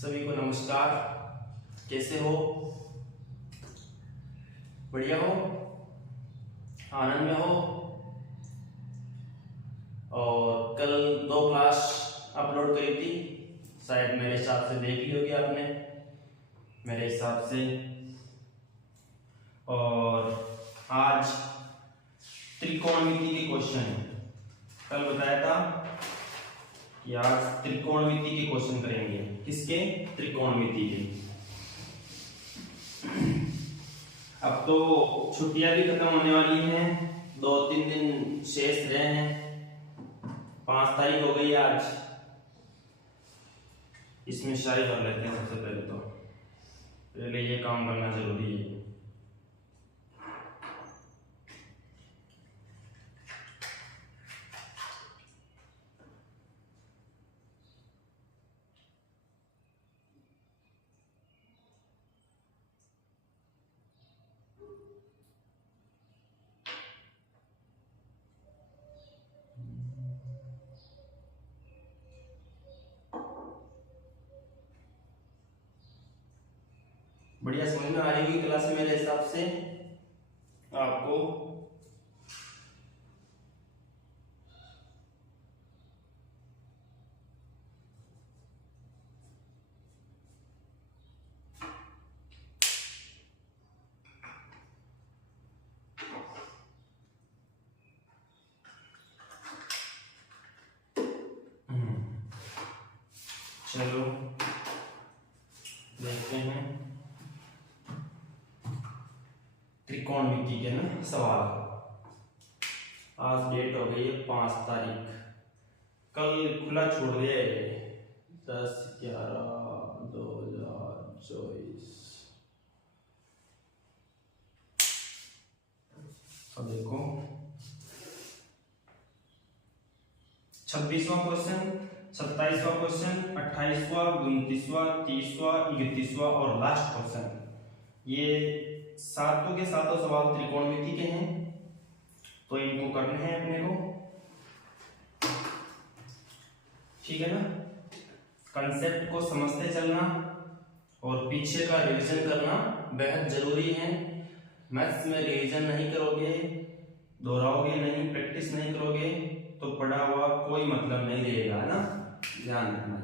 सभी को नमस्कार। कैसे हो? बढ़िया हो? आनंद में हो? और कल 2 क्लास अपलोड करी थी, शायद मेरे हिसाब से देख ली होगी आपने, मेरे हिसाब से। और आज त्रिकोणमिति के क्वेश्चन है। कल बताया था कि आज त्रिकोणमिति के क्वेश्चन करेंगे। किसके? त्रिकोणमिति के। अब तो छुट्टियां भी खत्म होने वाली हैं, 2-3 दिन शेष रहे हैं। 5 तारीख हो गई आज। इसमें शायरी कर लेते हैं। सबसे पहले तो पहले ये काम करना जरूरी है। बढ़िया समझ में आ रही होगी क्लास में मेरे हिसाब से आपको। चलो देखते हैं त्रिकोणमिति के ना सवाल। आज डेट हो गई है 5 तारीख। कल खुला छोड़ दिया है 10/11/2024। अब देखो 26वां क्वेश्चन, 27वां क्वेश्चन, 28वां, 29वां, 30वां, 31वां और लास्ट क्वेश्चन। ये सातों के सातों सवाल त्रिकोणमिति के हैं, तो इनको करने हैं अपने को। ठीक है ना? कंसेप्ट को समझते चलना और पीछे का रिवीजन करना बेहद जरूरी है। मैथ्स में रिवीजन नहीं करोगे, दोहराओगे नहीं, प्रैक्टिस नहीं करोगे तो पढ़ा हुआ कोई मतलब नहीं रहेगा, है ना? ध्यान रखना।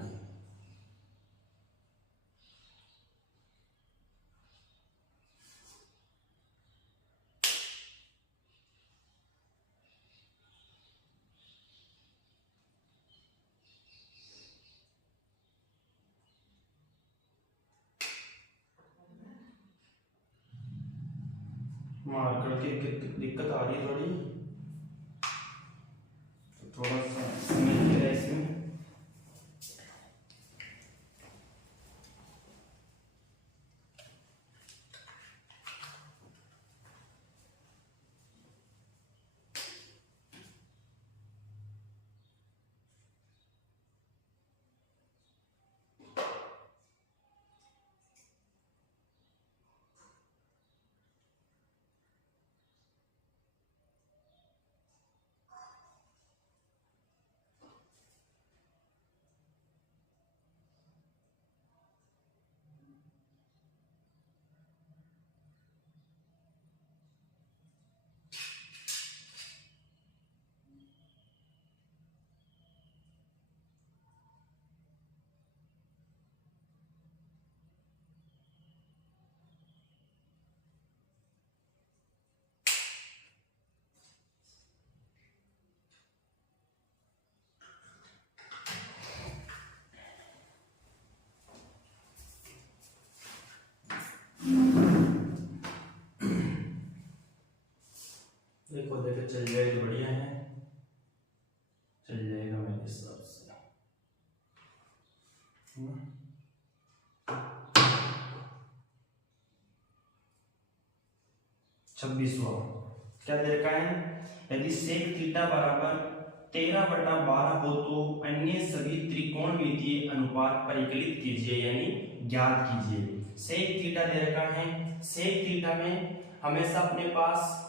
मार्कर की दिक्कत आ रही है थोड़ी, तो थोड़ा सा समझ लिया इसमें। देखो चल जाए तो बढ़िया है, चल जाएगा मेरे हिसाब से। 26वां क्या दे रखा है? यदि सेक थीटा बराबर 13/12 हो तो अन्य सभी त्रिकोणमितीय अनुपात परिकलित कीजिए, यानी ज्ञात कीजिए। सेक थीटा दे रखा है। सेक थीटा में हमेशा अपने पास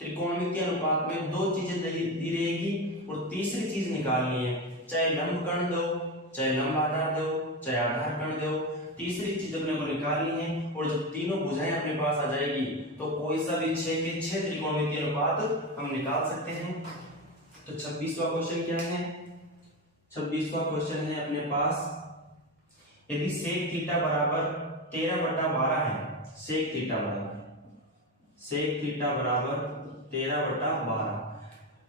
त्रिकोणमितीय अनुपात में 2 चीजें दी रहेगी और तीसरी चीज निकालनी है। चाहे लंब कर्ण दो, चाहे लंब आधार दो, चाहे आधार कर्ण दो, तीसरी चीज अपने को निकालनी है। और जब तीनों भुजाएं अपने पास आ जाएगी तो कोई सा भी 6 के 6 त्रिकोणमितीय अनुपात हम निकाल सकते हैं। तो 26वां क्वेश्चन क्या है? 26वां क्वेश्चन है अपने पास, यदि सेक थीटा बराबर 13/12 है, सेक थीटा बराबर 13/12,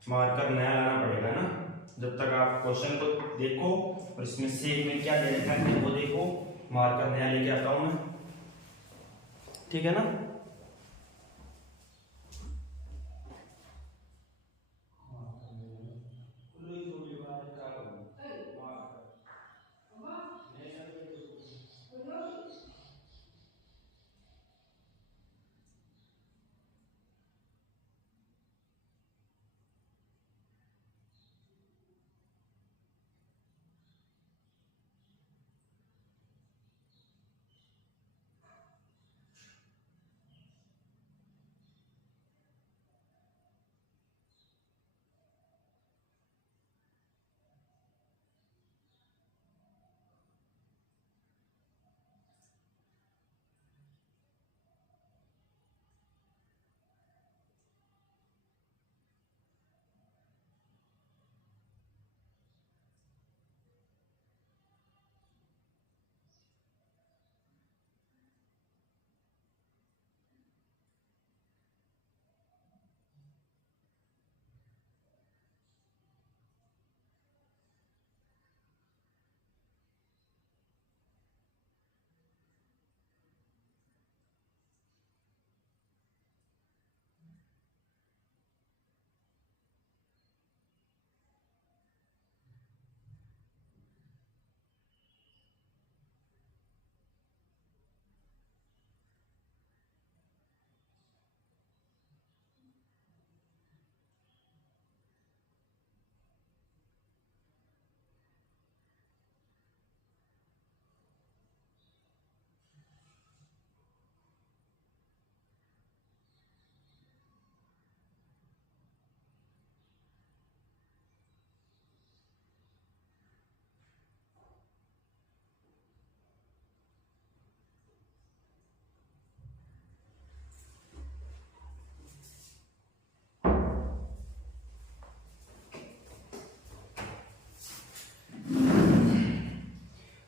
मार्कर नया लाना पड़ेगा ना, जब तक आप क्वेश्चन को देखो और इसमें सेक में क्या दे रखा है वो देखो, मार्कर नया लेके आता हूं मैं, ठीक है ना।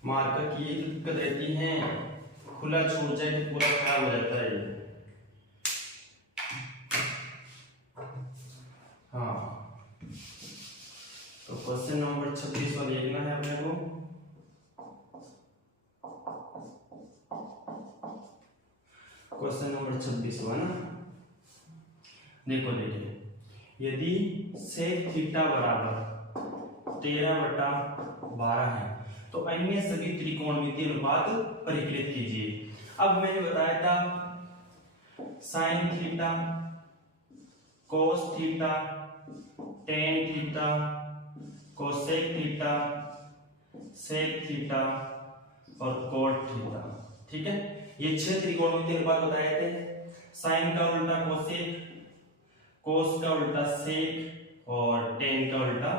मार्कर की ये दिक्कत रहती है, खुला छूट जाए तो पूरा खराब हो जाता है ये। हाँ, तो क्वेश्चन नंबर 26 वाला देखना है अपने को। क्वेश्चन नंबर 26 हुआ ना, देखो देखिए, यदि सेक थीटा बराबर 13/12 है तो अन्य सभी त्रिकोणमितीय अनुपात परिकलित कीजिए। अब मैंने बताया था sine theta, cos theta, tan theta, cosec theta, sec theta और कोट थीटा, ठीक है। ये 6 त्रिकोणमितीय अनुपात बताए थे, साइन का उल्टा कोसेक, कोस का उल्टा सेक और टेन का उल्टा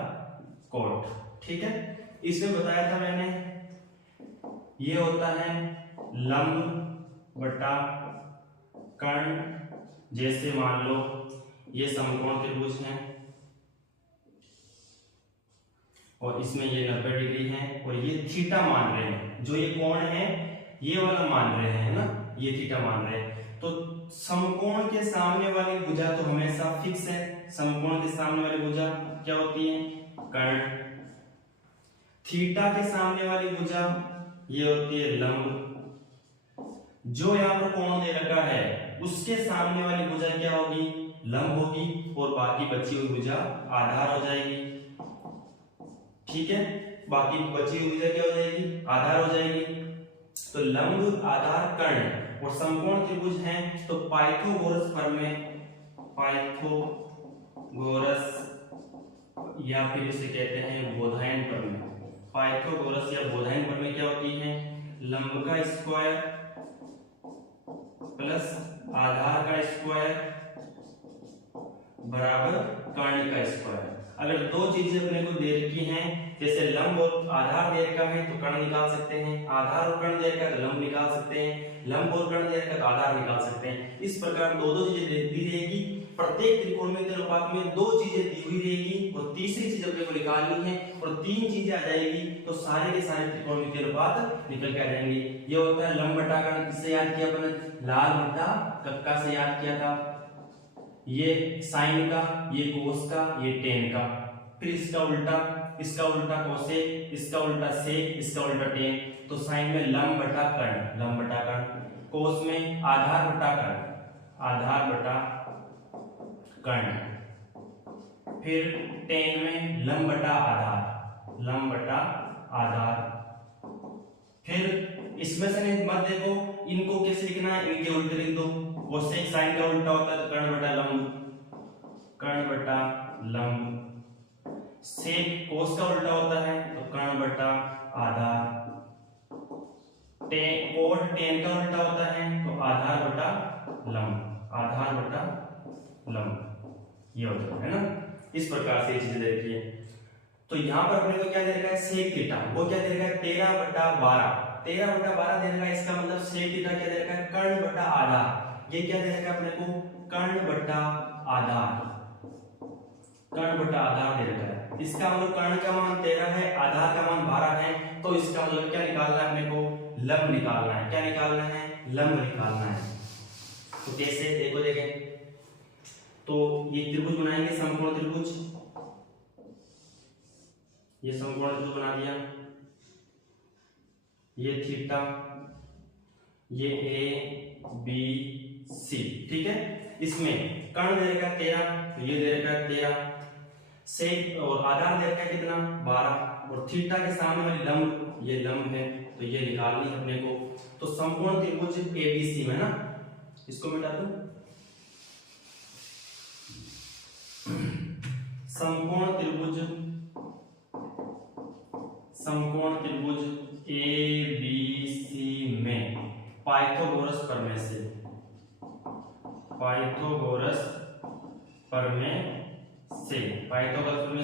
कोट, ठीक है। इसमें बताया था मैंने, ये होता है लंब बटा कर्ण, जैसे मान लो ये समकोण त्रिभुज है और इसमें ये 90 डिग्री है और ये थीटा मान रहे हैं, जो ये कोण है ये वाला मान रहे हैं ना, ये थीटा मान रहे हैं। तो समकोण के सामने वाली भुजा तो हमेशा फिक्स है, समकोण के सामने वाली भुजा क्या होती है? कर्ण। थीटा के सामने वाली भुजा ये होती है लंब। जो यहाँ पर कोण दे रखा है उसके सामने वाली भुजा क्या होगी? लंब होगी और बाकी बची हुई भुजा आधार हो जाएगी, ठीक है। बाकी बची हुई भुजा क्या हो जाएगी? आधार हो जाएगी। तो लंब, आधार, कर्ण और समकोण त्रिभुज हैं तो पाइथागोरस फॉर्म में, पाइथागोरस या फिर इसे कहते हैं बोधायन प्रमेय, पाइथागोरस या बोधायन प्रमेय क्या होती है? लंब का स्क्वायर प्लस आधार का स्क्वायर बराबर कर्ण का स्क्वायर। अगर दो चीजें अपने को दे रखी हैं जैसे लंब और आधार दे रखा है तो कर्ण निकाल सकते हैं, आधार और कर्ण दे रखा है तो लंब निकाल सकते हैं, लंब और कर्ण दे रखा है तो आधार निकाल सकते हैं। इस प्रकार दो दो चीजें दी रहेगी, प्रत्येक त्रिकोणमितीय अनुपात में दो चीजें दी हुई रहेगी और तीसरी चीज अपने को निकालनी है और तीन चीजें आ जाएगी तो सारे के सारे त्रिकोणमितीय अनुपात निकल के आ जाएंगे। ये होता है लंब बटा कर्ण, किससे याद किया अपने, लाल बटा कक्का से याद किया था, ये साइन का, ये कोस का, ये टेन का, फिर इसका उल्टा कोसेक, इसका उल्टा सेक, इसका उल्टा टेन। तो साइन में लंब बटा कर्ण, कोस में आधार बटा कर्ण, फिर टेन में लंब बटा आधार। फिर इसमें से मत देखो, इनको कैसे लिखना है, इनके उल्टे लिख दो। कोसेक साइन का उल्टा होता है तो कर्ण बटा लंब, सेक कोस का उल्टा होता है तो कर्ण बटा आधार, कोण टेन का उल्टा होता है तो आधार बटा लंब, ये होता है ना। इस प्रकार से ये चीजें दे रखी है। तो यहाँ पर अपने को क्या दे रखा है, सेक थीटा, वो क्या दे रखा है 13/12 दे रखा है। इसका मतलब सेक थीटा क्या दे रखा है, कर्ण बटा आधार। ये क्या दे रखा है अपने को, कर्ण बटा आधार दे रखा है। इसका मतलब कर्ण का मान 13 है, आधार का मान 12 है, तो इसका मतलब क्या निकालना है अपने को, लंब निकालना है। क्या निकालना है, लंब निकालना है। तो कैसे, देखो देखें, तो ये त्रिभुज बनाएंगे, समकोण त्रिभुज, ये समकोण त्रिभुज बना दिया, ये थीटा, ये ए बी सी, ठीक है। इसमें कर्ण दे रखा है 13, तो ये दे रखा है 13, सेक और आधार दे रखा है कितना 12, और थीटा के सामने वाली लंब, ये लंब है तो ये निकालनी है अपने को। तो समकोण त्रिभुज एबीसी में ना, इसको मिटा दो, समकोण त्रिभुज एबीसी में पाइथागोरस प्रमेय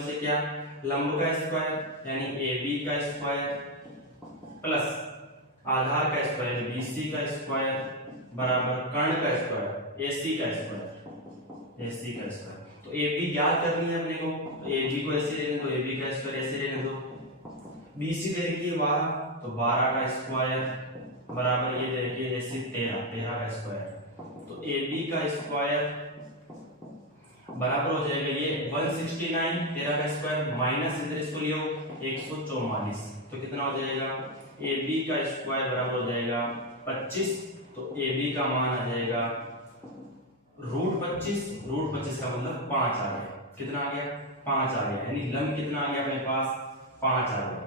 से क्या, लंब का स्क्वायर यानी AB का स्क्वायर प्लस आधार का स्क्वायर BC का स्क्वायर बराबर कर्ण का स्क्वायर AC का स्क्वायर। तो AB ज्ञात करनी है अपने को, तो AB को ऐसे लेने दो, AB का स्क्वायर ऐसे लेने दो, BC दे रखी है 12, तो 12 का स्क्वायर बराबर ये दे रखी है AC 13 का स्क्वायर। तो AB का स्क्वायर बराबर हो जाएगा ये 169, 13 का स्क्वायर माइनस इधर इसको लियो 144, तो कितना हो जाएगा, AB का स्क्वायर बराबर हो जाएगा 25, तो AB का मान आ जाएगा √25 का मतलब 5 आ गया। कितना आ गया, 5 आ गया, यानी लंब कितना आ गया अपने पास, 5 आ गया।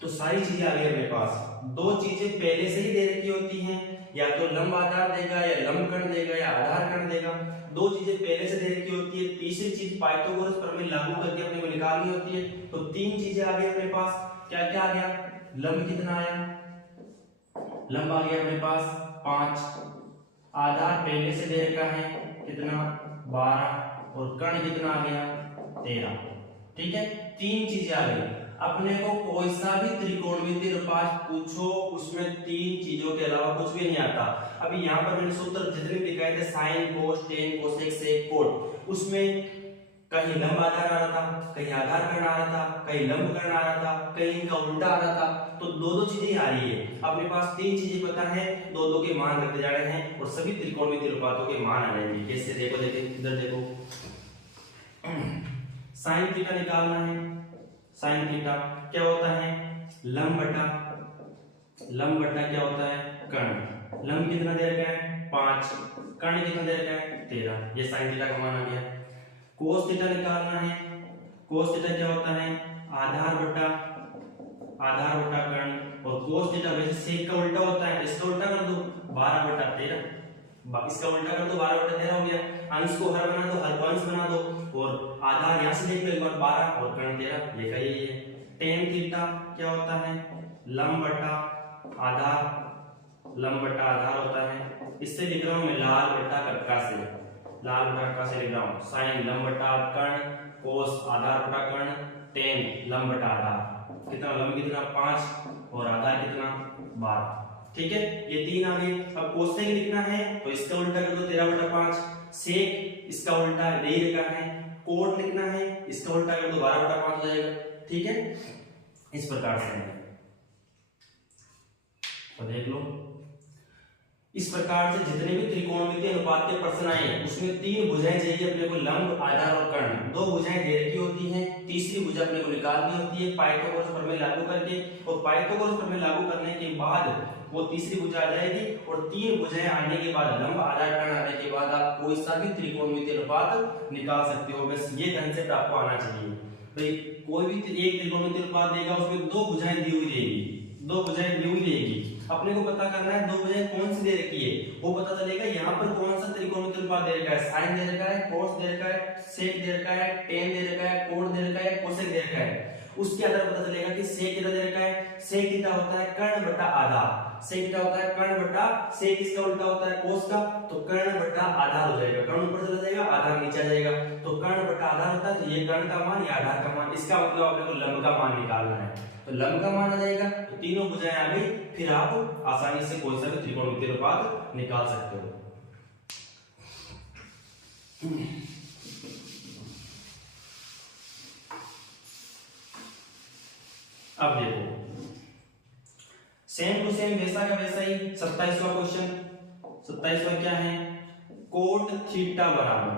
तो सारी चीजें आ गई अपने पास। दो चीजें पहले से ही दे रखी होती हैं, या तो लंब आधार देगा या लंब कर्ण देगा या आधार कर्ण देगा, दो चीजें पहले से दे रखी होती है। तीसरी चीज पाइथागोरस प्रमेय लागू करके अपने को निकालनी होती है। तो तीन चीजें आ गई अपने पास, क्या क्या आ गया, लंब कितना आया, लंब आ गया अपने पास 5, आधार पहले से दे रखा है कितना 12, और कर्ण कितना आ गया 13, ठीक है। तीन चीजें आ गई। अपने को कोई सा भी त्रिकोणमितीय अनुपात पूछो, उसमें तीन चीजों के अलावा कुछ भी नहीं आता। अभी यहाँ पर मैंने सूत्र जितने भी लिखाए थे, sine cos tan cosec sec cot, उसमें कहीं लंब आधार आ रहा था, कहीं आधार कर्ण आ रहा था, कहीं लंब कर्ण आ रहा था, कहीं इनका उल्टा आ रहा था। तो दो दो चीजें आ रही है। अपने पास तीन चीजें पता है, दो दो के मान रखते जा रहे हैं और सभी त्रिकोणमितीय अनुपातों के मान आ जाएंगे। कैसे, देखो इधर देखो, साइन थीटा निकालना है। साइन थीटा क्या होता है, लंब बटा क्या होता है, कर्ण। लंब कितना दे रखा है 5, कर्ण कितना दे रखा है 13, ये साइन थीटा का मान आ गया। कोस थीटा निकालना है। कोस थीटा क्या होता है, आधार बटा कर्ण, और कोस थीटा वैसे सेक का उल्टा होता है, इसका उल्टा कर दो 12/13, इसका उल्टा कर दो 12/13 हो गया। अंश को हर बना दो, हर को अंश बना दो, और आधार यहां से देख लो एक बार 12 और कर्ण 13, ये का यही है। टेन थीटा क्या होता है, लंब बटा आधार होता है। इससे लिख रहा हूं मैं लाल बटा कक्का से लिख रहा हूं। साइन लंब बटा कर्ण, कोस आधार बटा कर्ण, 10 लंब बटा आधार, कितना लंब कितना 5 और आधार कितना 12। ठीक है, ये 3 आ गए। अब कोसेक लिखना है तो इसका उल्टा कर दो 13/5, सेक इसका उल्टा दे रखा है, कोट लिखना है इसका उल्टा कर दो 12/5 हो जाएगा। ठीक है, इस प्रकार से तो देख लो, इस प्रकार से जितने भी त्रिकोणमितीय अनुपात के प्रश्न आए उसमें 3 भुजाएं चाहिए अपने को, लंब, आधार और कर्ण। 2 भुजाएं दे रखी होती हैं, तीसरी भुजा अपने को निकालनी होती है पाइथागोरस प्रमेय लागू करके, और पाइथागोरस प्रमेय लागू करने के बाद वो तीसरी भुजा आ जाएगी, और 3 भुजाएं आने के बाद, लंब, आधार, कर्ण आने के बाद आप कोई सा भी त्रिकोणमितीय अनुपात निकाल सकते हो। बस ये कंसेप्ट आपको आना चाहिए। तो कोई भी एक त्रिकोणमितीय अनुपात देगा उसमें 2 भुजाएं दी हुई रहेगी, 2 भुजाएं दी हुई रहेगी। अपने को पता करना है 2 भुजाएं कौन सी दे रखी है, वो पता चलेगा यहाँ पर कौन सा त्रिकोणमितीय अनुपात दे रखा है। साइन दे रखा है, कोस दे रखा है, सेक दे रखा है, टेन दे रखा है, कोट दे रखा है, कोसेक दे रखा है। उसके आधार पर पता चलेगा कि सेक कितना दे रखा है। सेक थीटा होता है कर्ण बटा आधार, सेक थीटा होता है कर्ण बटा, सेक इसका उल्टा होता है कोस का, तो कर्ण बटा आधार हो जाएगा। कर्ण ऊपर चला जाएगा, आधार नीचे आ जाएगा, तो कर्ण बटा आधार होता है, तो ये कर्ण का मान, ये आधार का मान। इसका मतलब अपने को लंब का मान निकालना है, तो लंब का मान आ जाएगा। तो तीनों भुजाएं आ गई, फिर आप आसानी से कोई सा भी त्रिकोणमितीय अनुपात निकाल सकते हो। अब देखो, सेम टू सेम वैसा का वैसा ही 27वां क्वेश्चन। 27वां क्या है, कोट थीटा बराबर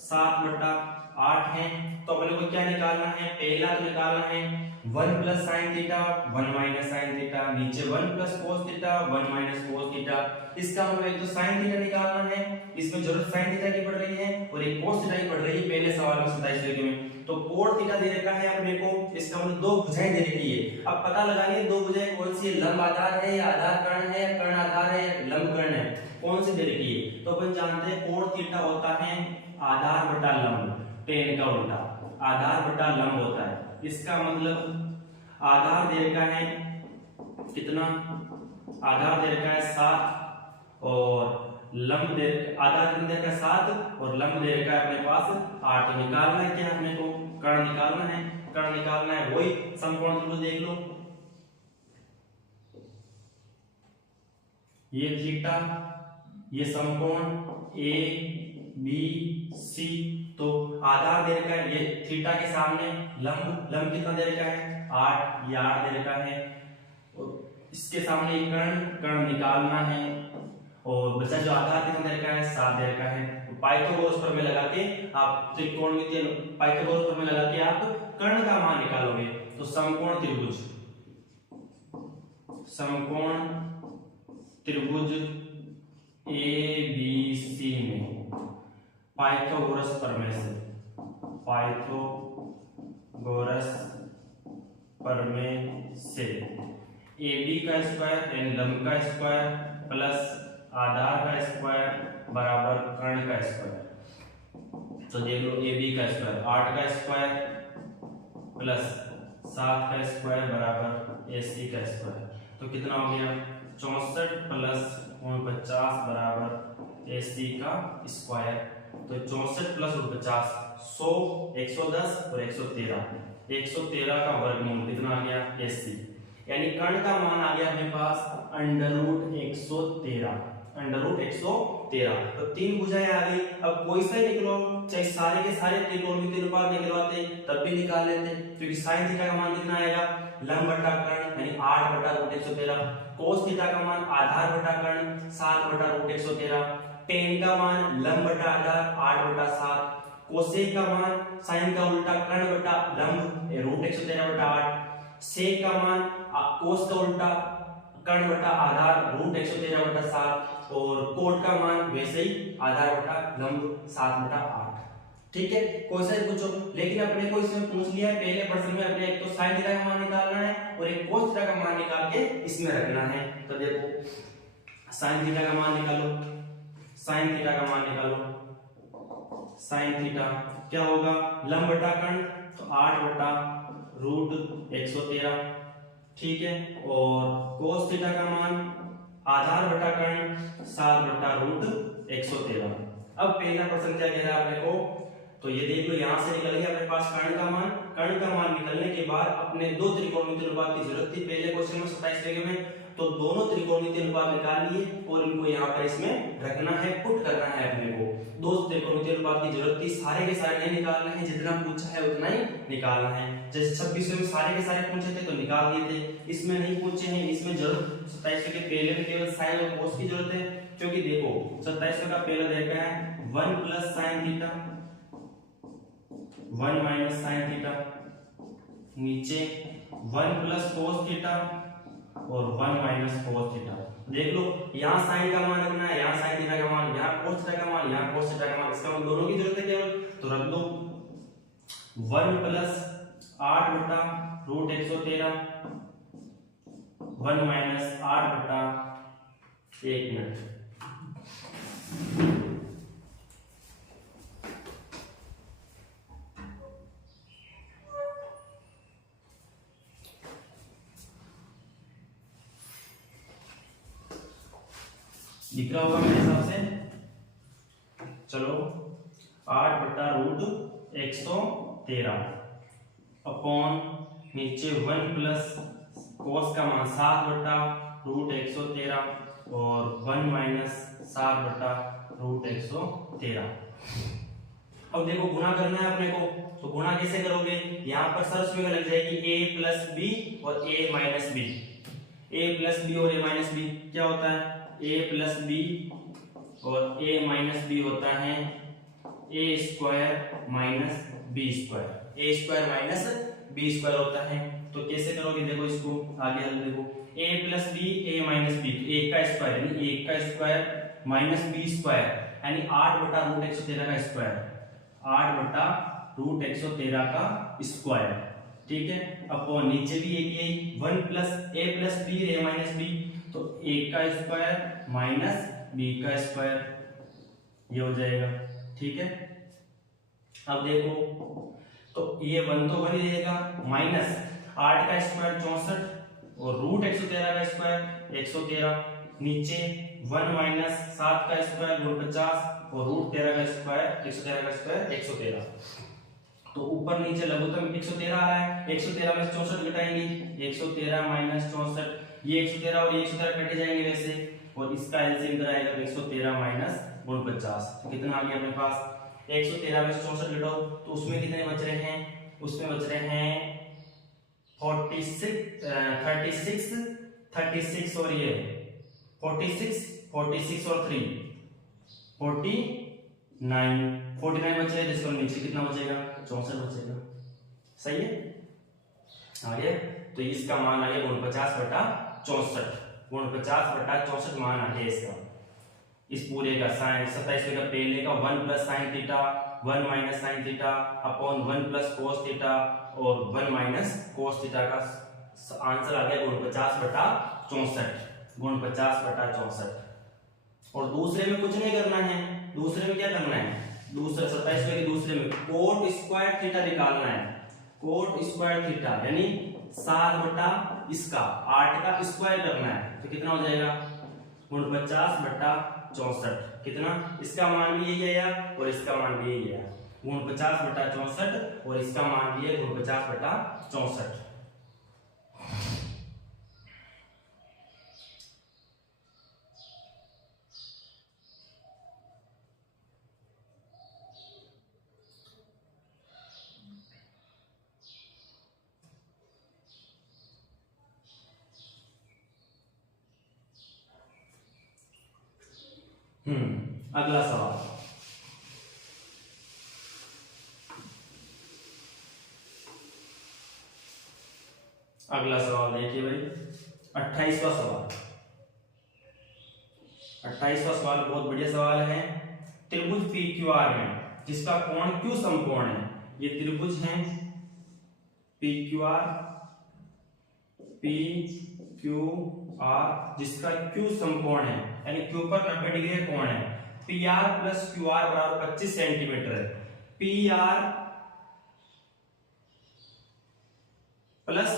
7/8 है। तो अपने को क्या निकालना है, पहला तो निकालना है 1 plus sine theta 1 minus sine theta, नीचे 1 plus cos theta 1 minus cos theta. इसका मतलब एक तो साइन थीटा निकालना है, इसमें जरूरत साइन थीटा की पड़ रही है, और एक कोस थीटा की पड़ रही है पहले सवाल में 27 में। तो कोट थीटा दे रखा है अपने को, इसका मतलब 2 भुजाएं दे रखी है। अब पता लगाइए 2 भुजाएं कौन सी है, लंब आधार है या आधार कर्ण है, या कर्ण आधार है या लंब कर्ण है, कौन सी दे रखी है। तो अपन जानते हैं कोट थीटा होता है आधार बटा लंब, टेन का उल्टा आधार बटा लंब होता है। इसका मतलब आधार दे रखा है कितना, आधार दे रखा है 7 और लंब दे, आधार कितना दे रखा है 7 और लंब दे रखा है अपने पास 8। तो निकालना है क्या अपने को, कर्ण निकालना है, कर्ण निकालना है वही समकोण त्रिभुज देख लो, ये थीटा, ये समकोण ए बी सी। तो आधार दे रखा है, ये थीटा के सामने लंब, लंब कितना दे रखा है 8, ये 8 दे रखा है, और इसके सामने कर्ण निकालना है, और बचा जो आधार कितना दे रखा है 7 दे रखा है। पाइथागोरस प्रमेय लगा के आप त्रिकोणमितीय, पाइथागोरस प्रमेय लगा के आप कर्ण का मान निकालोगे। तो समकोण त्रिभुज ए बी सी में पाइथागोरस प्रमेय से ए बी का स्क्वायर यानी लंब का स्क्वायर प्लस आधार का स्क्वायर बराबर कर्ण का स्क्वायर। तो देख लो ए बी का स्क्वायर 8 का स्क्वायर प्लस 7 का स्क्वायर बराबर ए सी का स्क्वायर। तो कितना हो गया 64 प्लस 49 बराबर ए सी का स्क्वायर। तो 64 प्लस 49 100, 110 और 113 का वर्गमूल कितना आ गया 80, यानी कर्ण का मान आ गया अपने पास √113। तो 3 भुजाएं आ गई। अब कोई सा ही निकलो, चाहे सारे के सारे त्रिकोणमितीय अनुपात निकलवाते तब भी निकाल लेते, क्योंकि साइन थीटा का मान कितना आएगा लंब बटा कर्ण यानी 8/√113, कोस थीटा का मान आधार बटा कर्ण 7/√113, टेन का मान लंब बटा आधार 8/7, कोसेक का मान साइन का उल्टा कर्ण बटा लंब √113/8, सेक का मान कोस का उल्टा कर्ण बटा आधार √113/7, और कोट का मान वैसे ही आधार बटा लंब 7/8। ठीक है, कोई सा पूछो, लेकिन अपने को इसमें पूछ लिया है पहले प्रश्न में, अपने एक तो साइन थीटा का मान निकालना है और एक कोस थीटा का मान निकाल के इसमें रखना है। तो देखो साइन थीटा का मान निकालो, साइन थीटा का मान निकालो, साइन थीटा क्या होगा लंब बटा कर्ण तो 8/√113, ठीक है, और कोस थीटा का मान आधार बटा कर्ण 7/√113। अब पहला प्रश्न क्या कह रहा है अपने को तो ये देख लो यहाँ से निकल गया अपने पास कर्ण का मान। कर्ण का मान निकलने के बाद अपने दो त्रिकोणमितीय अनुपात की जरूरत थी पहले क्वेश्चन में 27 पेज में, तो दोनों त्रिकोणमितीय अनुपात निकाल लिए और इनको यहाँ पर इसमें रखना है, पुट करना है अपने को। दो त्रिकोणमितीय अनुपात की जरूरत थी, सारे के सारे नहीं निकालने हैं, जितना पूछा है उतना ही निकालना है। जैसे 26 में सारे के सारे पूछे थे तो निकाल दिए थे, इसमें नहीं पूछे हैं, इसमें जरूरत 27 के पहले में केवल साइन और कोस की जरूरत है, क्योंकि देखो 27 का पहला देखा है 1 plus sine theta 1 minus sine theta, नीचे 1 प्लस कोस थीटा और 1 माइनस कोस थीटा। देख लो यहाँ साइन का मान रखना है, यहाँ साइन थीटा का मान, यहाँ कोस थीटा का मान, यहाँ कोस थीटा का मान, इसका मतलब दोनों की जरूरत है केवल, तो रख दो 1 प्लस 8 बटा रूट 113 1 माइनस 8 बटा 1 मिनट। दिख रहा होगा मेरे हिसाब से। चलो 8 बटा रूट 113 अपॉन नीचे 1 प्लस कोस का मान 7 बटा रूट 113 और 1 माइनस 7 बटा रूट 113। अब देखो गुणा करना है अपने को, तो गुणा कैसे करोगे, यहाँ पर सर्च में लग जाएगी a प्लस बी और a minus B. a plus B और a माइनस बी क्या होता है, a प्लस बी और a माइनस बी होता है a square minus B square, a square minus B square होता है। तो कैसे करोगे, देखो इसको आगे हल देखो, a plus B a minus B, एक का स्क्वायर यानी एक का स्क्वायर माइनस बी स्क्वायर यानी 8 बटा रूट 113 का स्क्वायर, 8 बटा रूट 113 का स्क्वायर, ठीक है। अपॉन नीचे भी एक यही 1 plus a plus B a minus B, तो एक का स्क्वायर माइनस बी का स्क्वायर, ये हो जाएगा, ठीक है। अब देखो तो ये 1 तो 1 ही रहेगा, माइनस 8 का स्क्वायर 64 और रूट 113 का स्क्वायर 113, नीचे 1 माइनस 7 का स्क्वायर गुण 50 और रूट 13 का स्क्वायर 113 का स्क्वायर 113। तो ऊपर नीचे लघुत्तम 113 आ रहा है, 113 में 64 घटाएंगे, 113 माइनस 64, ये 113 और ये 113 कटे जाएंगे वैसे, और इसका एलसीएम इधर आएगा 113 माइनस गुण 50, तो कितना आ गया अपने पास 113 में 64 घटाओ तो उसमें कितने बच रहे हैं, उसमें बच रहे हैं 36 और ये 46 और 3 49 बच रहे, जिसको नीचे कितना बचेगा 64 बचेगा, सही है। आगे तो इसका मान आ गया 49 बटा 64, 49 बटा 64 मान आ गया इसका, इस पूरे का साइन 27 का पहले का 1 plus sine theta 1 minus sine theta upon 1 plus cos theta और 1 माइनस कोस थीटा का आंसर आ गया 49 बटा 64, 49 बटा 64। और दूसरे में कुछ नहीं करना है, दूसरे में क्या करना है, दूसरे 27 के दूसरे में कोट स्क्वायर थीटा निकालना है, कोट स्क्वायर थीटा यानी 7 बटा इसका 8 का स्क्वायर करना है, तो कितना हो जाएगा 49 बटा 64, कितना, इसका मान भी यही आया और इसका मान भी यही आया 49 बटा 64 और इसका मान भी है 49 बटा 64। अगला सवाल, अगला सवाल देखिए भाई 28वां सवाल। 28वां सवाल बहुत बढ़िया सवाल है। त्रिभुज PQR में जिसका कोण Q समकोण है, ये त्रिभुज है PQR जिसका Q समकोण है यानी Q पर 90 डिग्री का कोण है, PR प्लस QR बराबर 25 सेंटीमीटर है, PR प्लस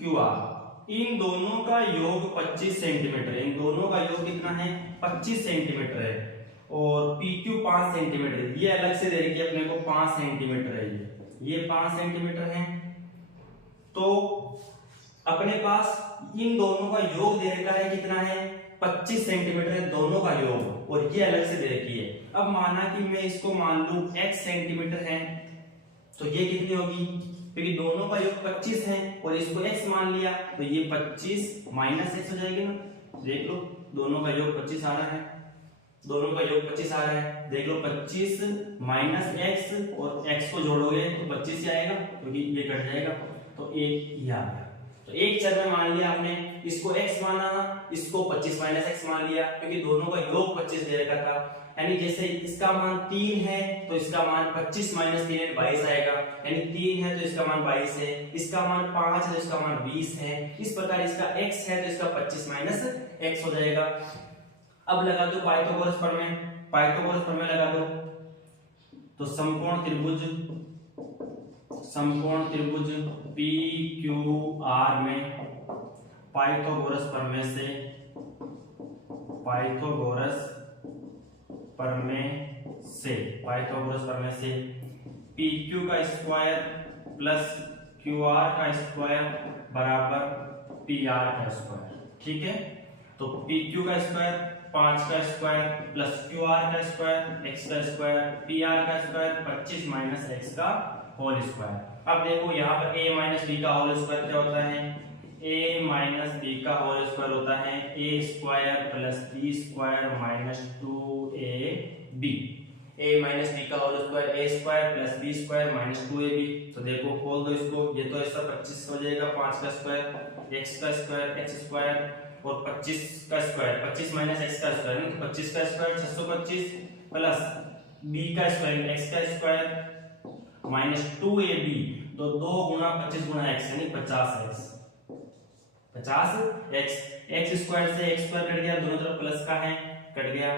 QR इन दोनों का योग 25 सेंटीमीटर है, इन दोनों का योग कितना है 25 सेंटीमीटर है। और पी क्यू 5 सेंटीमीटर, ये अलग से दे रखी है अपने को 5 सेंटीमीटर है, ये 5 सेंटीमीटर है। तो अपने पास इन दोनों का योग दे रखा है, कितना है 25 सेंटीमीटर है दोनों का योग, और ये अलग से दे रखी है। अब माना कि मैं इसको मान लूं x सेंटीमीटर है, तो ये कितनी होगी, क्योंकि दोनों का योग 25 है और इसको x मान लिया, तो ये 25 माइनस x हो जाएगी ना। देख लो दोनों का योग 25 आ रहा है, दोनों का योग 25 आ रहा है, देख लो 25 माइनस x और x को जोड़ोगे तो 25 ही आएगा, क्योंकि ये कट जाएगा, तो एक ये आ गया। तो एक चर में मान लिया आपने, इसको x माना, इसको 25 माइनस x मान लिया, क्योंकि दोनों का योग 25 दे रखा था। यानी जैसे इसका मान 3 है तो इसका मान 25 माइनस 3 है 22 आएगा, यानी 3 है तो इसका मान 22 है, इसका मान 5 है तो इसका मान 20 है। इस प्रकार इसका x है तो इसका 25 माइनस x हो जाएगा। अब लगा दो पाइथागोरस प्रमेय, पाइथागोरस प्रमेय लगा दो, तो समकोण त्रिभुज पी क्यू आर में पाइथागोरस प्रमेय से पी क्यू का स्क्वायर प्लस क्यू आर का स्क्वायर बराबर पी आर का स्क्वायर। ठीक है, तो पी क्यू का स्क्वायर 5 का स्क्वायर प्लस क्यू आर का स्क्वायर x का स्क्वायर पी आर का स्क्वायर 25 माइनस x का होल स्क्वायर। अब देखो यहाँ पर a माइनस बी का होल स्क्वायर क्या होता है, a माइनस बी का होल स्क्वायर होता है a square plus b square minus 2ab। a minus B का whole square a square plus b square minus 2ab। तो देखो खोल दो इसको, ये तो ऐसा 25 हो जाएगा, 5 का स्क्वायर x का स्क्वायर x स्क्वायर और 25 का स्क्वायर 25 माइनस x का स्क्वायर, तो 25 का स्क्वायर 625 प्लस b का स्क्वायर x का स्क्वायर माइनस 2ab, तो 2 गुना 25 गुना x यानी 50x x स्क्वायर से x स्क्वायर कट गया, दोनों तरफ प्लस का है कट गया,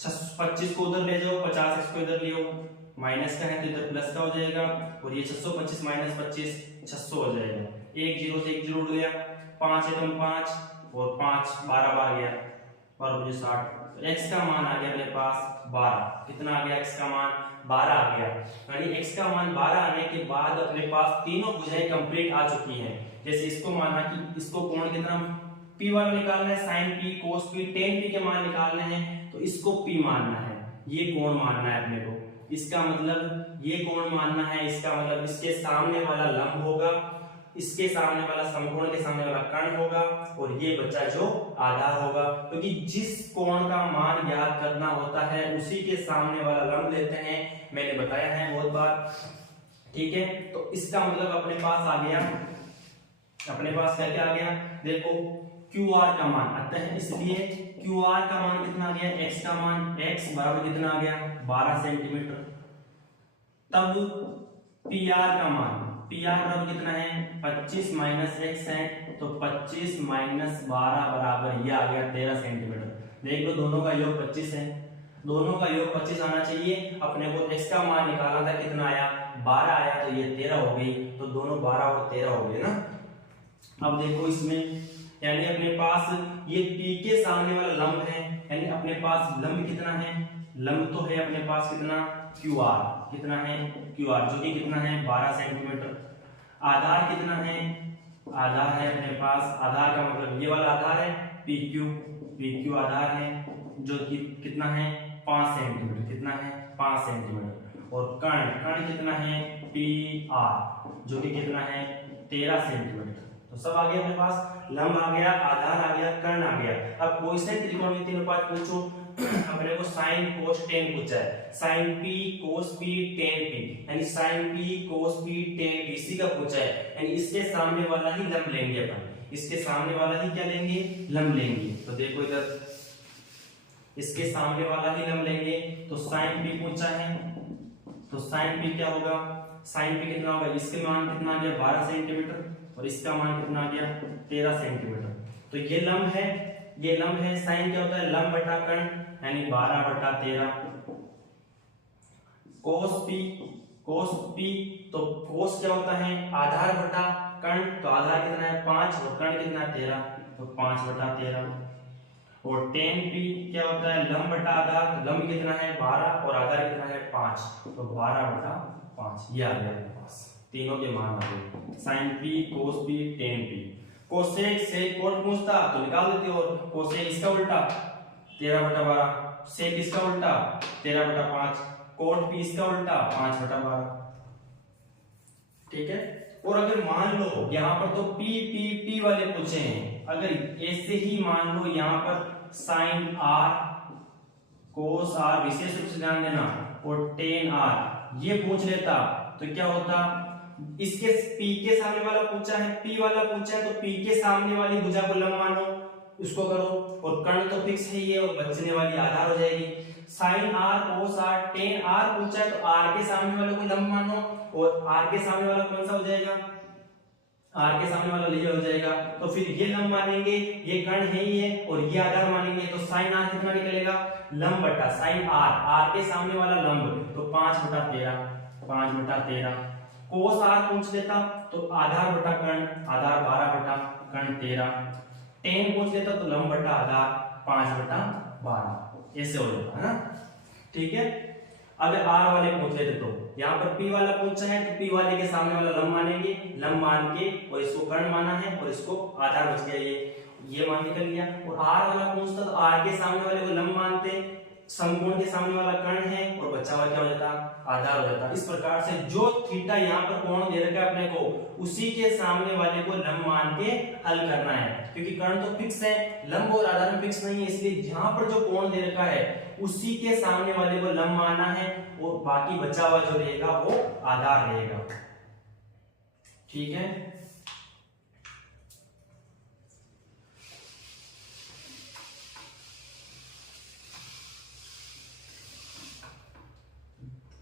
25 को उधर ले जाओ 50x को इधर ले आओ, माइनस का है तो इधर प्लस का हो जाएगा, और ये 625 माइनस 25 600 हो जाएगा, एक जीरो से एक जीरो उड़ गया, 5 एकम 5 और 5 12 बार गया और मुझे 60। तो x का मान आ गया अपने पास 12। कितना आ गया x का मान 12 आ गया, यानी x का मान 12 आने के बाद अपने पास तीनों भुजाएं कंप्लीट आ चुकी हैं। जैसे इसको माना कि इसको कोण कितना p वाला निकालना है, sin p cos p tan p के मान निकालने हैं, तो इसको p मानना है, ये कोण मानना है अपने को, इसका मतलब ये कोण मानना है, इसका मतलब इसके सामने वाला लंब होगा, इसके सामने वाला समकोण के सामने वाला कर्ण होगा, और ये बच्चा जो आधार होगा, क्योंकि जिस कोण का मान ज्ञात करना होता है उसी के सामने वाला लंब लेते हैं, मैंने बताया है बहुत बार। ठीक है, तो इसका मतलब अपने पास आ गया, अपने पास क्या क्या आ गया, देखो क्यू आर का मान आता है, इसलिए क्यू आर का मान कितना आ गया, x का मान x बराबर कितना आ गया 12 सेंटीमीटर। तब पी आर का मान, पी आर बराबर कितना है 25 माइनस x है, तो 25 माइनस 12 बराबर ये आ गया 13 सेंटीमीटर। देख लो दोनों का योग 25 है, दोनों का योग 25 आना चाहिए, अपने को x का मान निकालना था, कितना आया 12 आया, तो ये 13 हो गई, तो दोनों 12 और 13 हो गए ना। अब देखो इसमें, यानी अपने पास ये p के सामने वाला लंब है, यानी अपने पास लंब कितना है, लंब तो है अपने पास कितना QR, कितना है QR जो कि कितना है 12 सेंटीमीटर। आधार कितना है, आधार है अपने पास, आधार का मतलब ये वाला आधार है PQ आधार है जो कि कितना है 5 सेंटीमीटर, कितना है 5 सेंटीमीटर, और कर्ण कितना है PR जो कि कितना है 13 सेंटीमीटर। तो सब आ गया अपने पास, लंब आ गया, आधार आ गया, कर्ण आ गया। अब क्वेश्चन त्रिकोणमिति अनुपात पूछो, अपने को sin cos tan पूछा है, sin p cos p tan p, यानी sin p cos p tan p इसी का पूछा है, यानी इसके सामने वाला ही लंब लेंगे अपन, इसके सामने वाला ही क्या लेंगे लंब लेंगे। तो देखो इधर इसके सामने वाला ही लंब लेंगे, तो sin p पूछा है, तो sin p क्या होगा, sin p कितना होगा, इसके मान कितना आ गया 12 सेंटीमीटर और इसका मान कितना आ गया 13 सेंटीमीटर। तो ये लंब है, ये लंब है, साइन क्या होता है लंब बटा कर्ण, यानी 12 बटा 13। cos p, तो cos क्या होता है आधार बटा कर्ण, तो आधार कितना है 5 और कर्ण कितना है 13, तो 5 बटा 13। और tan p क्या होता है, लंब बटा आधार। लंब कितना है 12 और आधार कितना है 5, तो 12/5 ये आ गया अपने पास, तीनों के मान आ गए, sin p cos p tan p। Cosec sec cot पूछता तो निकाल देते, और कोसेक इसका उल्टा 13/12, सेक इसका उल्टा 13/5, कोट p इसका उल्टा 5/12। ठीक है। और अगर मान लो यहाँ पर तो p p p वाले पूछे हैं, अगर ऐसे ही मान लो यहाँ पर sin r cos r, विशेष रूप से ध्यान देना, और tan r ये पूछ लेता तो क्या होता, इसके p के सामने वाला पूछा है, p वाला पूछा है, तो p के सामने वाली भुजा को लंब मानो, उसको करो, और कर्ण तो फिक्स है ये, और बचने वाली आधार हो जाएगी। sin r cos r tan r पूछा है, तो r के सामने वाले को लंब मानो, और r के सामने वाला कौन सा हो जाएगा, r के सामने वाला ये हो जाएगा, तो फिर ये लंब मानेंगे, ये कर्ण है ही है, और ये आधार मानेंगे, तो sin r कितना निकलेगा, लंब बटा sin r, r के सामने वाला लंब, तो 5/13, 5/13। cos r पूछ लेता तो आधार बटा कर्ण, आधार 12/13। tan पूछ लेता तो लंब बटा आधार 5/12, ऐसे हो जाता है ना। ठीक है। अगर r वाले पूछ लेते तो यहाँ पर p वाला पूछा है, तो p वाले के सामने वाला लंब मानेंगे, लंब मान के, और इसको कर्ण माना है, और इसको आधार बच गया, ये मान निकल गया। और r वाला पूछता तो r के सामने वाले को लंब मानते, समकोण के सामने वाला कर्ण है, और बचा हुआ क्या हो जाता, आधार हो जाता। इस प्रकार से जो थीटा यहाँ पर कोण दे रखा है अपने को, उसी के सामने वाले को लंब मान के हल करना है, क्योंकि कर्ण तो फिक्स है, लंब और आधार में फिक्स नहीं है, इसलिए जहां पर जो कोण दे रखा है उसी के सामने वाले को लंब मानना है, और बाकी बचा हुआ जो रहेगा वो आधार रहेगा। ठीक है।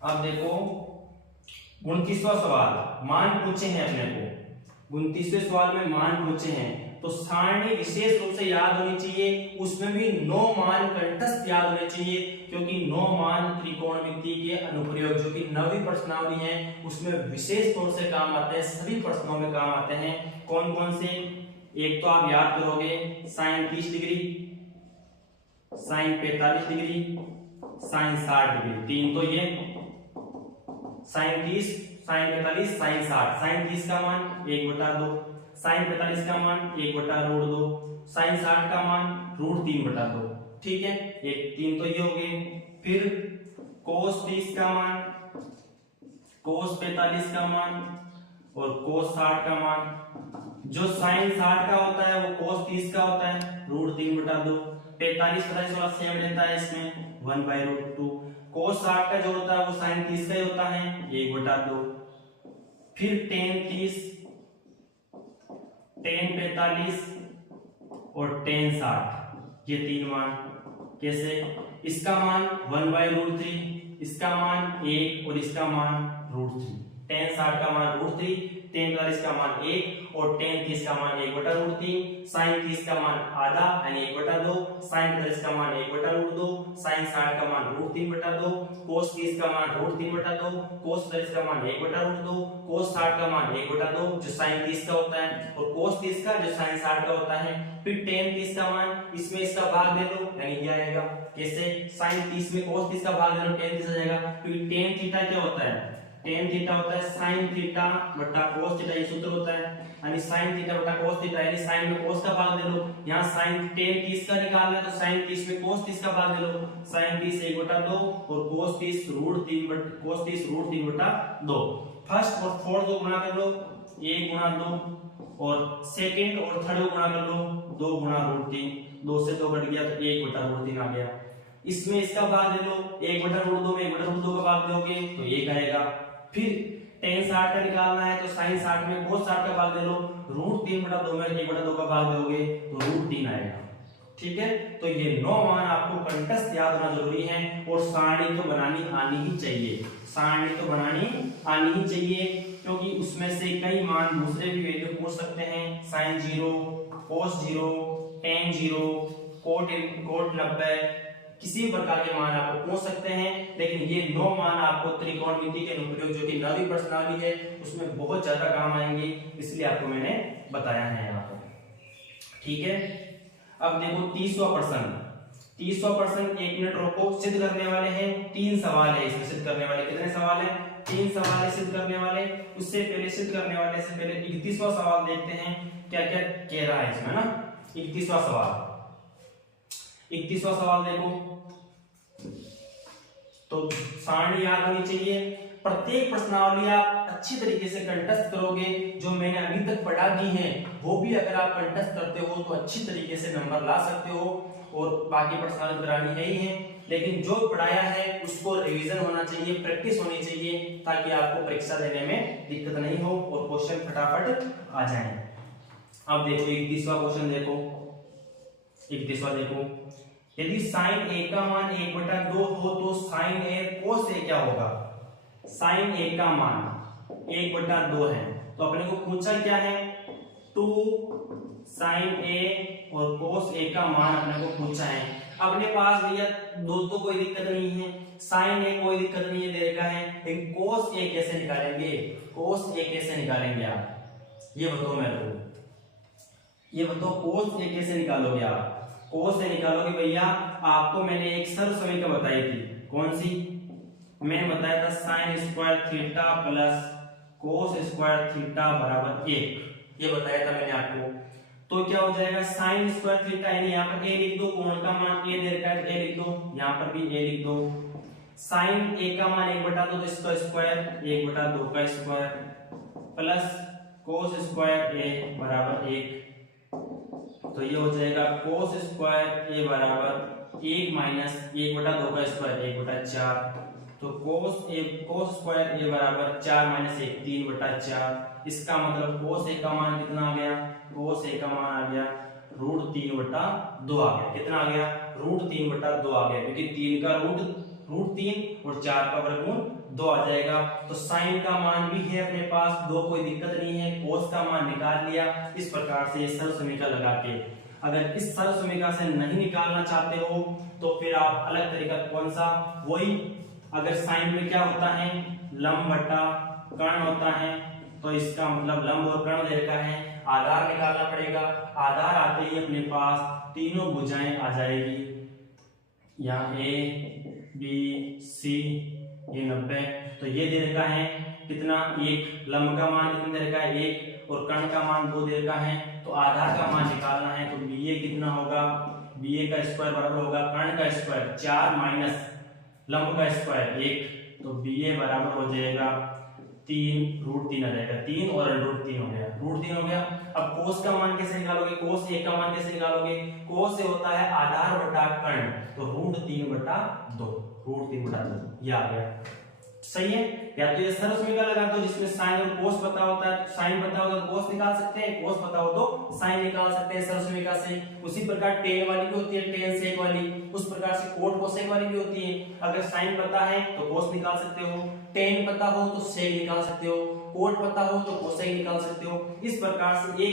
अब देखो 29वां सवाल, मान पूछे हैं अपने को, 29वें सवाल में मान पूछे हैं, तो सारणी विशेष रूप से याद होनी चाहिए, उसमें भी 9 मान कंठस्थ याद होने चाहिए, क्योंकि 9 मान त्रिकोणमिति के अनुप्रयोग जो कि 9वीं प्रश्नावली है उसमें विशेष तौर से काम आते हैं, सभी प्रश्नों में काम आते हैं। कौन कौन से, एक तो आप याद करोगे sin 30 degree, sin 45 degree, sin 60 degree, तीन तो ये sin 30, sin 45, sin 60। sin 30 का मान 1/2, sin 45 का मान 1/√2, sin 60 का मान √3/2। ठीक है, एक तीन तो ये हो गए। फिर cos 30 का मान, cos 45 का मान, और cos 60 का मान। जो sin 60 का होता है वो cos 30 का होता है √3/2, 45 वाला सेम रहता है इसमें 1/√2। cos 60 का जो होता है वो sin 30 का ही होता है 1/2। फिर tan 30, tan 45 और tan 60, ये तीन मान। कैसे, इसका मान 1/√3, इसका मान 1 और इसका मान √3। tan 60 का मान √3, tan 45 का मान 1 और tan 30 का मान 1/√3, sin 30 का मान आधा यानी 1/2, sin 45 का मान 1/√2, sin 60 का मान √3/2, cos 30 का मान √3/2, cos 45 का मान 1/√2, cos 60 का मान 1/2 जो sin 30 का होता है, और cos 30 का जो sin 60 का होता है। फिर tan 30 का मान, इसमें इसका भाग दे दो यानी ये आएगा। कैसे, sin 30 में cos 30 का भाग दे दो tan 30 आ जाएगा। क्योंकि tan थीटा क्या होता है, tan थीटा होता है sin थीटा बटा cos थीटा, ये सूत्र होता है, यानी sin थीटा बटा cos थीटा, यानी sin में cos का भाग दे लो। यहाँ sin tan 30 का निकालना है तो sin 30 में cos 30 का भाग दे लो, sin 30 1/2 और cos 30 √3/2। फर्स्ट और फोर्थ को गुणा कर लो, 1 × 2, और सेकंड और थर्ड को गुणा कर लो 2 × √3, 2 से 2 कट गया तो 1/√3 आ गया। इसमें इसका भाग दे लो, 1/√2 में 1/√2 का भाग दोगे तो 1 आएगा। फिर tan 60 का निकालना है तो sin 60 में cos 60 का भाग दे लो, √3/2 में 1/2 का भाग दोगे तो √3 आएगा। ठीक है, तो ये 9 मान आपको कंठस्थ याद होना जरूरी है, और सारणी तो बनानी आनी ही चाहिए, सारणी तो बनानी आनी ही चाहिए, क्योंकि उसमें से कई मान दूसरे भी वैल्यू पूछ सकते हैं, sin 0, cos 0, tan 0, cot 90, किसी प्रकार के मान आपको पूछ सकते हैं। लेकिन ये 9 मान आपको त्रिकोणमिति के अनुप्रयोग जो कि 9वीं प्रश्नावली है उसमें बहुत ज्यादा काम आएंगे, इसलिए आपको मैंने बताया है यहाँ पर। ठीक है, अब देखो 30वां प्रश्न 1 मिनट रोको, सिद्ध करने वाले हैं 3 सवाल है इसमें। सिद्ध करने वाले कितने सवाल है? 3 सवाल है सिद्ध करने वाले। उससे पहले सिद्ध करने वाले से पहले 31वां सवाल देखते हैं क्या क्या कह रहा है इसमें ना। 31वां सवाल देखो, तो सारणी याद होनी चाहिए। प्रत्येक प्रश्नावली आप अच्छी तरीके से कंठस्थ करोगे। जो मैंने अभी तक पढ़ा दी है वो भी अगर आप कंठस्थ करते हो तो अच्छी तरीके से नंबर ला सकते हो। और बाकी प्रश्नावली करानी है ही है, लेकिन जो पढ़ाया है उसको रिवीजन होना चाहिए, प्रैक्टिस होनी चाहिए, ताकि आपको परीक्षा देने में दिक्कत नहीं हो और क्वेश्चन फटाफट आ जाए। अब देखो 31वां क्वेश्चन देखो, 31वां देखो, यदि साइन ए का मान 1/2 हो तो साइन ए कोस ए क्या होगा? साइन ए का मान 1/2 है, तो अपने को पूछा क्या है? 2 साइन ए और कोस ए का मान अपने को पूछा है। अपने पास भैया दो तो कोई दिक्कत नहीं है, साइन ए कोई दिक्कत नहीं है, दे रखा है, लेकिन कोस ए कैसे निकालेंगे? कोस ए कैसे निकालेंगे आप? ये बताओ मेरे को, ये बताओ कोस ए कैसे निकालोगे आप? कोस ए निकालोगे भैया, आपको मैंने एक सरल समीकरण बताई थी। कौन सी? मैंने बताया था sine square theta plus cos square theta बराबर 1। ये बताया था मैंने आपको। तो क्या हो जाएगा? साइन स्क्वायर थीटा, यानी यहाँ पर ए लिख दो, कोण का मान ए दे रखा है, ए लिख दो, यहाँ पर भी ए लिख दो। साइन ए का मान 1/2 तो इसका स्क्वायर 1/2 का स्क्वायर प्लस कोस स्क्वायर ए बराबर 1। तो ये हो जाएगा कोस स्क्वायर ए बराबर 1 माइनस 1/2 का स्क्वायर 1/4। तो कोस स्क्वायर ए बराबर 4 माइनस 1 3/4। इसका मतलब कोस ए का मान कितना आ गया? कोस ए का मान आ गया √3/2 आ गया। कितना आ गया? √3/2 आ गया, क्योंकि 3 का √3 और 4 का वर्गमूल 2 आ जाएगा। तो साइन का मान भी है अपने पास 2, कोई दिक्कत नहीं है। कोस का मान निकाल लिया। इस प्रकार से सरल समीकरण लगा के, अगर इस सरल समीकरण से नहीं निकालना चाहते हो तो फिर आप अलग तरीका, कौन सा? वही, अगर साइन में क्या होता है? लंब बटा कर्ण होता है, तो इसका मतलब लंब और कर्ण दे रखा है, आधार निकालना पड़ेगा। आधार आते ही अपने पास तीनों भुजाएं आ जाएगी, यहाँ ए बी सी, ये 90। तो ये दे रखा है कितना? 1। लंब का मान कितना दे रखा है? 1, और कर्ण का मान 2 दे रखा है। तो आधार का मान निकालना है, तो बी ए कितना होगा? बी ए का स्क्वायर बराबर होगा कर्ण का स्क्वायर 4 माइनस लंब का स्क्वायर 1। तो बी ए बराबर हो जाएगा 3 √3 आ जाएगा, 3 और √3 हो गया, √3 हो गया। अब कोस का मान कैसे निकालोगे? कोस ए का मान कैसे निकालोगे? कोस से होता है आधार बटा कर्ण, तो √3/2, √3/2 ये आ गया। सही है? या तो ये सरल समीकरण लगा दो जिसमें साइन और कोस पता होता है, साइन पता होगा तो कोस निकाल सकते हैं, कोस पता हो तो साइन निकाल सकते हैं सरल समीकरण से। उसी प्रकार टेन वाली भी होती है, टेन सेक वाली, उस प्रकार से कोट कोसेक वाली भी होती है। अगर साइन पता है तो कोस निकाल सकते हो, टेन पता हो तो सेक निकाल सकते हो, कोट पता हो तो कोसेक निकाल सकते हो। इस प्रकार से एक